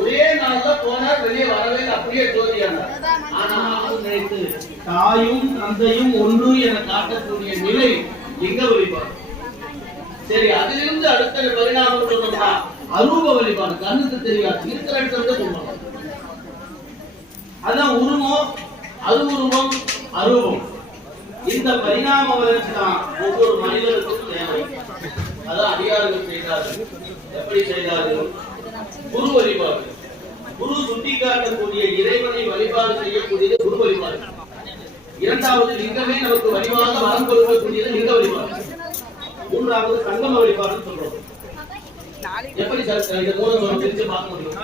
ஒரே நாள்ல போனார், வெளியே வரவே அப்படியே ஜோதியானார். ஆனால் தாயும் தந்தையும் ஒன்று என காட்டக்கூடிய நிலை எங்க வழிபாடு. சரி, அதிலிருந்து அடுத்த பரிணாமம் சொன்னோம்னா அரூப வழிபாடு. கண்ணுக்கு தெரியாது, இருக்கிற இடத்துல சொல்லுவாங்க. அதான் உருவம், அருவுருவம், அரூபம். இந்த பரிணாம வளர்ச்சி தான் ஒவ்வொரு மனிதனுக்கும் தேவை. அதான் அதிகாரிகள் செய்தார்கள். எப்படி செய்தார்கள்? குரு வழிபாடு. குரு சுட்டிக்காட்டக்கூடிய இறைவனை வழிபாடு செய்யக்கூடியது குரு வழிபாடு. இரண்டாவது, லிங்கமே நமக்கு வழிபாக வரம் கொடுக்கக்கூடியது லிங்க வழிபாடு. மூன்றாவது, சங்கம வழிபாடு சொல்றோம். எப்படி இந்த மூலம் பிரிச்சு பார்க்க முடியும்?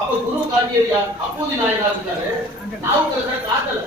அப்ப குரு காட்டியது யார்? அப்போது நாயனார் இருக்காரு. நாவுக்கரசர் காட்டல.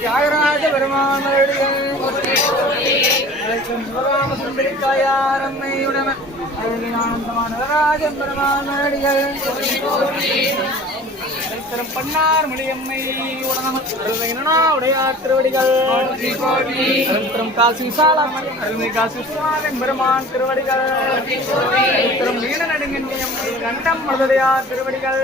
தியாகராஜ பெருமான் சுந்தரிக்காயாரம்மையுடன் நடராஜன் பெருமான் பன்னார் மொழியம்மை உடையார் திருவடிகள் காசி சாலம் காசி பெருமான் திருவடிகள் நீண்ட நடுங்கன்மையம்மை கண்டம் மருதையார் திருவடிகள்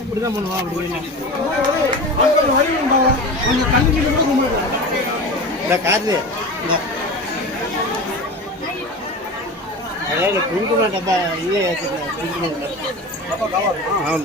இப்படிதான் பண்ணுவா. அப்படி அதாவது குங்கும டப்பா இதே குங்குமம் అవును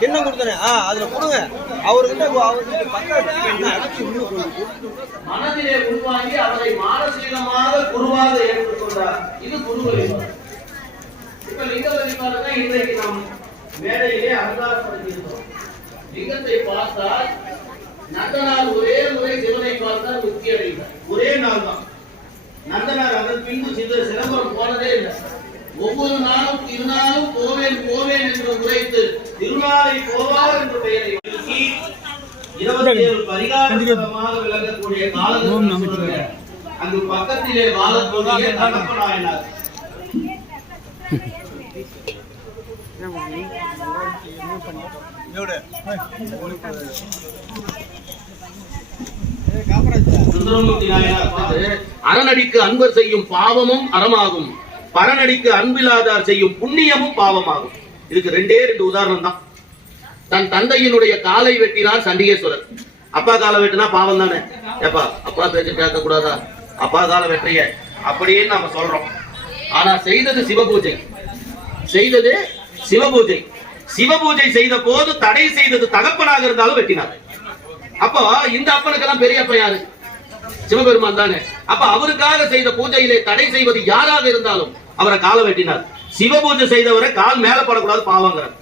கிண்ணம் கொடுத்தனே அதுல கொடுங்க அவர்கிட்ட. மனதிலே உருவாகி அவரை மானசீகமாக குருவாக ஏற்றுக்கொண்டார். இது குரு வழிபாடு. இப்ப லிங்க வழிபாடு தான் இன்றைக்கு நாம் மேடையிலே அவதாரப்படுத்தியிருக்கிறோம். லிங்கத்தை பார்த்தால் நந்தனார் ஒரே முறை சிவனை பார்த்தால் முக்தி அடைந்தார். ஒரே நாள் தான் நந்தனார். அதன் பின்பு சிதம்பரம் போனதே இல்லை. ஒவ்வொரு நாளும் திருநாளும் போவேன் போவேன் என்று உரைத்து திருநாளை போவார் என்ற பெயரை 27 பரிகாரமாக விளங்கக்கூடிய காலத்தில் அங்கு பக்கத்திலே வாழக்கூடிய தகப்ப நாயனார். அரணடிக்கு அன்பர் செய்யும் பாவமும் அறமாகும், பரநடிக்கு அன்பிலாதார் செய்யும் புண்ணியமும் பாவமாகும். இதுக்கு 2 உதாரணம் தான். தன் தந்தையினுடைய காலை வெட்டினார் சண்டிகேஸ்வரர். அப்பா காலை வெட்டினா பாவம் தானே. எப்பா அப்பா பேச்சு கேட்க கூடாதா? அப்பா காலை வெற்றிய அப்படியே நாம சொல்றோம். ஆனா செய்தது சிவபூஜை. சிவபூஜை செய்த போது தடை செய்தது தகப்பனாக இருந்தாலும் வெட்டினார். அப்போ இந்த அப்பனுக்கெல்லாம் பெரிய அப்பன் யாரு? சிவபெருமான் தானே. அப்ப அவருக்காக செய்த பூஜையிலே தடை செய்வது யாராக இருந்தாலும் அவரை காலை வெட்டினார். சிவபூஜை செய்தவரை கால் மேல படக்கூடாது பாவங்கிறார்.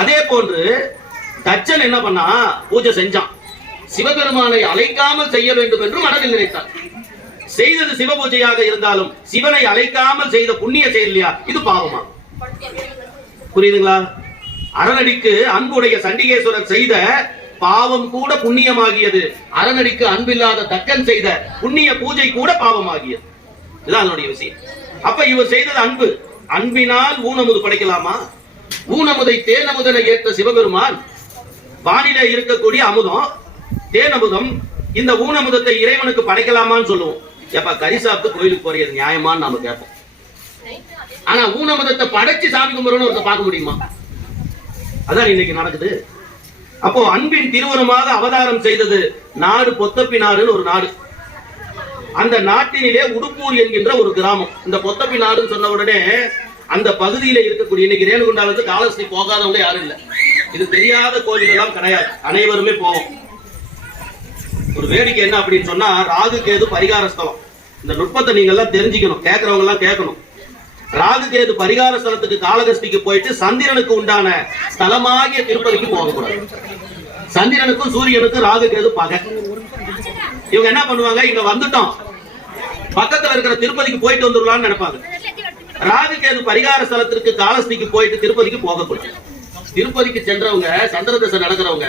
அதே போன்று தச்சன் என்ன பண்ணா, பூஜை செஞ்சான், சிவபெருமானை அழைக்காமல் செய்ய வேண்டும் என்று மனதில் நினைத்தார். செய்தது சிவபூஜையாக இருந்தாலும் சிவனை அழைக்காமல் செய்த புண்ணிய செயல் இல்லையா, இது பாவமா? புரியுதுங்களா? அரணடிக்கு அன்புடைய சண்டிகேஸ்வரர் செய்த பாவம் கூட புண்ணியமாகியது. அரணடிக்கு அன்பில்லாத தக்கன் செய்த புண்ணிய பூஜை கூட பாவமாகியது. இதுதான் அதனுடைய விஷயம். அப்ப இவர் செய்தது அன்பு. அன்பினால் ஊனமுது படைக்கலாமா? ஊனமுதை தேனமுதனை ஏற்ற சிவபெருமான் வானிலை இருக்கக்கூடிய அமுதம் தேனமுதம், இந்த ஊனமுதத்தை இறைவனுக்கு படைக்கலாமான்னு சொல்லுவோம். எப்ப கறி சாப்பிட்டு கோயிலுக்கு போறது நியாயமான்னு நாம கேட்போம். ஆனா ஊனமுதத்தை படைச்சு சாமி கும்பிடணும் ஒருத்த பார்க்க முடியுமா? அதான் இன்னைக்கு நடக்குது. அப்போ அன்பின் திருவுருமாக அவதாரம் செய்தது நாடு பொத்தப்பி நாடுன்னு ஒரு நாடு. அந்த நாட்டினிலே உடுப்பூர் என்கின்ற ஒரு கிராமம். இந்த பொத்தப்பி நாடுன்னு சொன்ன உடனே அந்த பகுதியில இருக்கக்கூடிய, இன்னைக்கு ரேணுகுண்டால காலஸ்ரீ போகாதவங்க யாரும் இல்ல. இது தெரியாத கோவில் எல்லாம் கிடையாது, அனைவருமே போவோம். ஒரு வேடிக்கை என்ன அப்படின்னு சொன்னா, ராகு கேது பரிகார ஸ்தலம். இந்த நுட்பத்தை நீங்க எல்லாம் தெரிஞ்சுக்கணும், கேட்கறவங்க எல்லாம் கேட்கணும். ராகு கேது பரிகார ஸ்தலத்துக்கு காலகஸ்திக்கு போயிட்டு சந்திரனுக்கு உண்டான ஸ்தலமாகிய திருப்பதிக்கு போகக்கூடாது. சந்திரனுக்கும் சூரியனுக்கும் ராகு கேது பகை. இவங்க என்ன பண்ணுவாங்க, இங்க வந்துட்டோம் பக்கத்துல இருக்கிற திருப்பதிக்கு போயிட்டு வந்துடலாம்னு நினைப்பாங்க. ராகு கேது பரிகார ஸ்தலத்திற்கு காலஸ்திக்கு போயிட்டு திருப்பதிக்கு போகக்கூடாது. திருப்பதிக்கு சென்றவங்க, சந்திரதசை நடக்கிறவங்க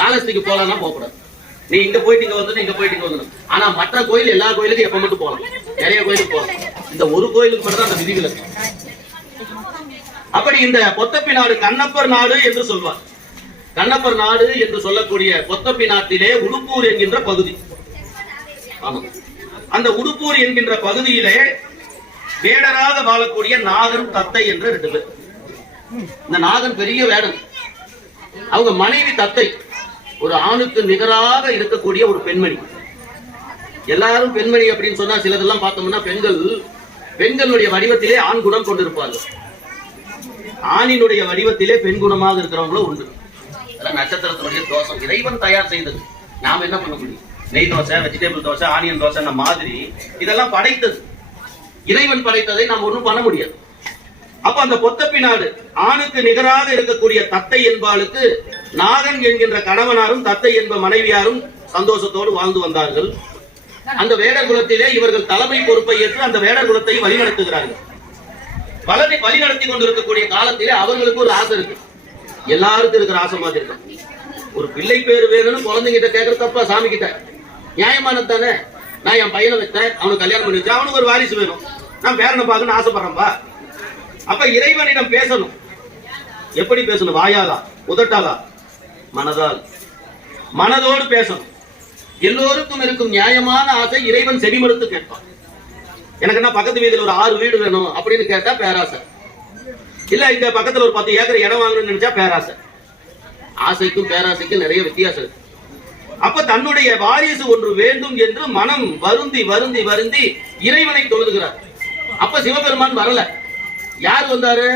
காலஸ்திக்கு போகலாம் போகக்கூடாது. நீ இங்க போயிட்டு இங்க வந்து, இங்க போயிட்டு இங்க வந்து. ஆனா மற்ற கோயில் எல்லா கோயிலுக்கும் எப்ப மட்டும் போகலாம், நிறைய கோயிலுக்கு போகலாம். இந்த ஒரு கோயிலுக்கு மட்டும் தான் அந்த விதிகள் இருக்கு. அப்படி இந்த பொத்தப்பி நாடு கண்ணப்பர் நாடு என்று சொல்வார். கண்ணப்பர் நாடு என்று சொல்லக்கூடிய பொத்தப்பி நாட்டிலே உடுப்பூர் என்கின்ற பகுதி. ஆமா, அந்த உடுப்பூர் என்கின்ற பகுதியிலே வேடராக வாழக்கூடிய நாகன் தத்தை என்று 2 பேர். இந்த நாகன் பெரிய வேடன், அவங்க மனைவி தத்தை, ஒரு ஆணுக்கு நிகராக இருக்கக்கூடிய ஒரு பெண்மணி. எல்லாரும் பெண்மணி அப்படின்னு சொன்னா சிலதெல்லாம் பார்த்தோம்னா பெண்களுடைய வடிவத்திலே ஆண் குணம் கொண்டிருப்பார்கள், ஆணினுடைய வடிவத்திலே பெண் குணமாக இருக்கிறவங்களும் உண்டு. அதெல்லாம் நட்சத்திரத்தினுடைய தோஷம், இறைவன் தயார் செய்தது. நாம என்ன பண்ண முடியும்? நெய் தோசை, வெஜிடபிள் தோசை, ஆனியன் தோசை மாதிரி இதெல்லாம் படைத்தது, இறைவன் படைத்ததை நாம் ஒன்றும் பண்ண முடியாது. அப்ப அந்த பொத்தப்பி நாடு ஆணுக்கு நிகராக இருக்கக்கூடிய தத்தை என்பாளுக்கு நாகன் என்கின்ற கணவனாரும் தத்தை என்ப மனைவியாரும் சந்தோஷத்தோடு வாழ்ந்து வந்தார்கள். அந்த வேடர் குலத்திலே இவர்கள் தலைமை பொறுப்பை ஏற்று அந்த வேடர் குலத்தை வழிநடத்துகிறார்கள். வழிநடத்தி கொண்டிருக்கக்கூடிய காலத்திலே அவர்களுக்கு ஒரு ஆசை இருக்கு, எல்லாருக்கும் இருக்கிற ஆசை மாதிரி இருக்கு. ஒரு பிள்ளை பேரு வேணும்னு குழந்தைகிட்ட கேட்கற தப்பா? சாமி கிட்ட நியாயமானதானே? நான் என் பையனை வைத்தேன், அவனுக்கு கல்யாணம் பண்ணி வச்சேன், அவனுக்கு ஒரு வாரிசு வேணும், நான் பேரனை பார்க்கணும்னு ஆசைப்படுறேன்பா. அப்ப இறைவனிடம் பேசணும். எப்படி பேசணும்? வாயாலா, உதட்டாலா? மனதால், மனதோடு பேசணும். எல்லோருக்கும் இருக்கும் நியாயமான ஆசை இறைவன் செவிமடுத்து கேட்பான். எனக்கு என்ன பக்கத்து வீதியில் ஒரு 6 வீடு வேணும் அப்படின்னு கேட்டா பேராசை. இல்ல இங்க பக்கத்துல ஒரு 10 ஏக்கர் இடம் வாங்கணும்னு நினைச்சா பேராசை. ஆசைக்கும் பேராசைக்கும் நிறைய வித்தியாசம் இருக்கு. அப்ப தன்னுடைய வாரிசு ஒன்று வேண்டும் என்று மனம் வருந்தி வருந்தி வருந்தி இறைவனை தொழுதுகிறார். அப்ப சிவபெருமான் வரல. யார் வந்தாரு?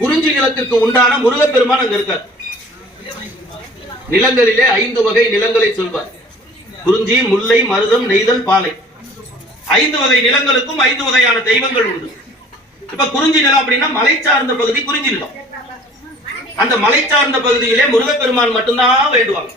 குறிஞ்சி நிலத்திற்கு உண்டான முருகப்பெருமான் அங்க இருக்கார். நிலங்களிலே 5 வகை நிலங்களை சொல்வார். குறிஞ்சி, முல்லை, மருதம், நெய்தல், பாலை. 5 வகை நிலங்களுக்கும் 5 வகையான தெய்வங்கள் உண்டு. இப்ப குறிஞ்சி நிலம் அப்படின்னா மலை சார்ந்த பகுதி குறிஞ்சி நிலம். அந்த மலை சார்ந்த பகுதியிலே முருகப்பெருமான் மட்டும்தான் வேண்டுவாங்க.